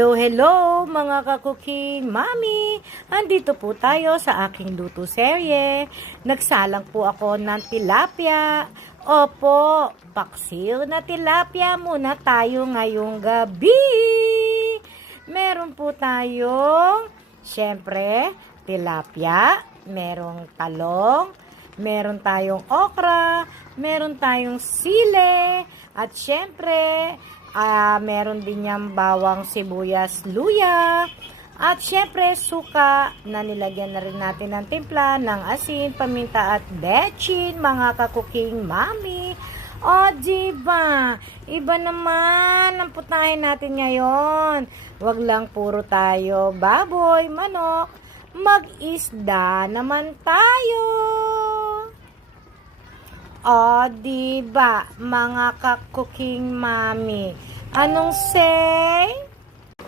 Hello, hello mga kakuking mami! Andito po tayo sa aking luto serye. Nagsalang po ako ng tilapia. Opo, paksiw na tilapia muna tayo ngayong gabi. Meron po tayong, syempre, tilapia, merong talong, meron tayong okra, meron tayong sile, at syempre, meron din niyang bawang, sibuyas, luya. At syempre, suka na nilagyan na rin natin ng timpla ng asin, paminta at bechin, mga kakuking mami. O, diba? Iba naman ang putahin natin ngayon. Wag lang puro tayo baboy, manok. Mag-isda naman tayo. O, diba, mga kakuking mami? Anong say?